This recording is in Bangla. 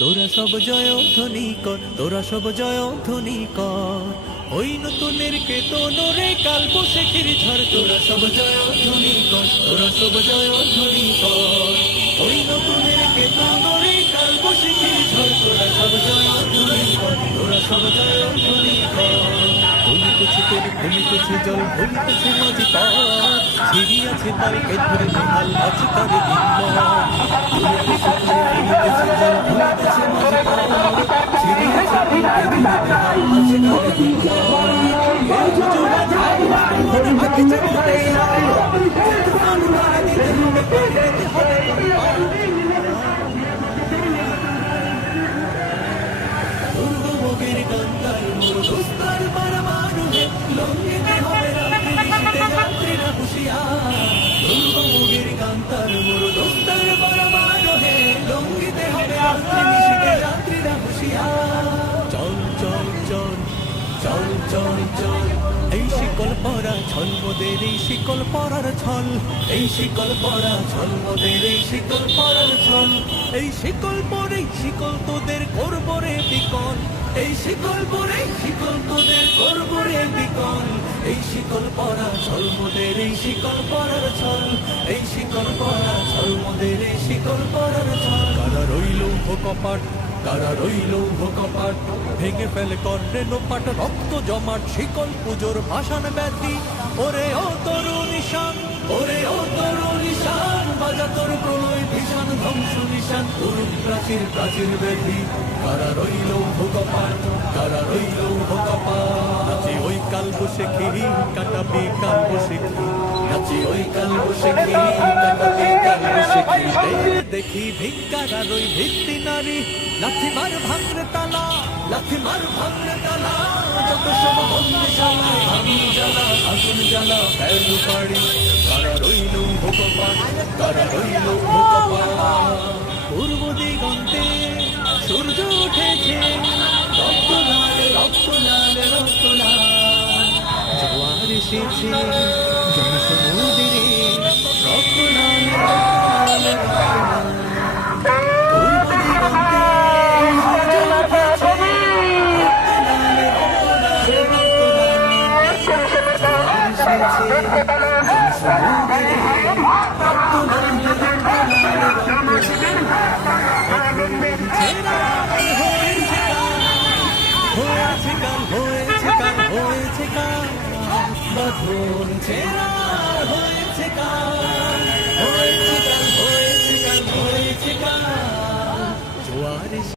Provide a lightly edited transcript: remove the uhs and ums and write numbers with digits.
তোরা সব জয় ধ্বনি কর, তোরা সব জয় ধ্বনি কর, ওই নতুনের কেতনরে কাল বসে ঝড়। তোরা সব জয় ধ্বনি কর, তোরা সব জয় ধ্বনি কর, ওই নতুনের কেতনরে কাল বসে ঝড়। তোরা সব জয় ধ্বনি কর, তোরা সব জয় ধ্বনি কর, ভুলিতেছে তোর ভুলিতেছে জল ভুলিতেছে মাঝি পথ, ছিড়িয়াছে তালকে ধরে নিহাল আছে তার দিন। ভুলিতেছে তোর ভুলিতেছে জল ভুলিতেছে মাঝি পথ, ছিড়িয়াছে তালকে ধরে নিহাল আছে তার দিন। এই জোড়া যায় ধরে আগে চড়তে তুফান মারা দিতে হবে দিতে হবে দুর্গমগির কান্তার মোর দোস্তার পরমাণু হে, লঙ্ঘিতে হবে রাত্রি নিশীথে যাত্রীরা হুঁশিয়ার। দুর্গমগির কান্তার মোর দোস্তার পরমাণু হে, লঙ্ঘিতে হবে রাত্রি নিশীথে যাত্রীরা হুঁশিয়ার। চল চল চল চল চল চল, এই শিকল পরা ছল মোদের এই শিকল পরার ছল, এই শিকল পরা ছল মোদের এই শিকল পরার ছল, এই শিকল পরে শিকল তোদের করবো রে বিকল, এই শিকল পরে শিকল তোদের করবো রে বিকল, এই শিকল পরা ছল মোদের এই শিকল পরার ছল, এই শিকল পরা ছল মোদের এই শিকল পরার ছল। কারা রইল কপাট, কারা রইল কপাট, ভেঙে ফেলে কর্ণে লোপাট, রক্ত জমাট শিকল পুজোর ভাষণ ব্যথি। ওরে ও তরু নিশান, ওরে ও তরু নিশান, বাজা তোর প্রলয় ভীষণ ধ্বংস নিশান, তরুণ প্রাচীর প্রাচীর ব্যথি। কারা রইল কপাট, কারা রইল কপাট, নাচে ওই কাল বসে খেহি কাটাবি কাল বসে খি, নাচে ওই কাল বসে খেহি কাটাবি কাল বসে খি। দেখি ভিক্ষারা রই ভিত্তি নারী, লাথি মার ভাঙরে তালা, লাথি মার ভাঙরে তালা, যত সব বন্দিশালা আগুন জ্বালা, আগুন জ্বালা ফেলু পাড়ি। কারা রইল কপাট, কারা রইল কপাট, পূর্ব দিগন্তে সূর্য উঠেছে, রক্ত লাল রক্ত লাল রক্ত লাল, জোয়ার এসেছে জনসমুদ্রে, রক্ত লাল রক্ত লাল। পূর্ব দিগন্তে সূর্য উঠেছে, রক্ত লাল রক্ত লাল, জোয়ার এসেছে জনসমুদ্রে, রক্ত লাল রক্ত লাল রক্ত লাল। হয়েছে কাল হয়েছে কাল হয়েছে কাল, বাঁধন ছেঁড়া হয়েছে কাল,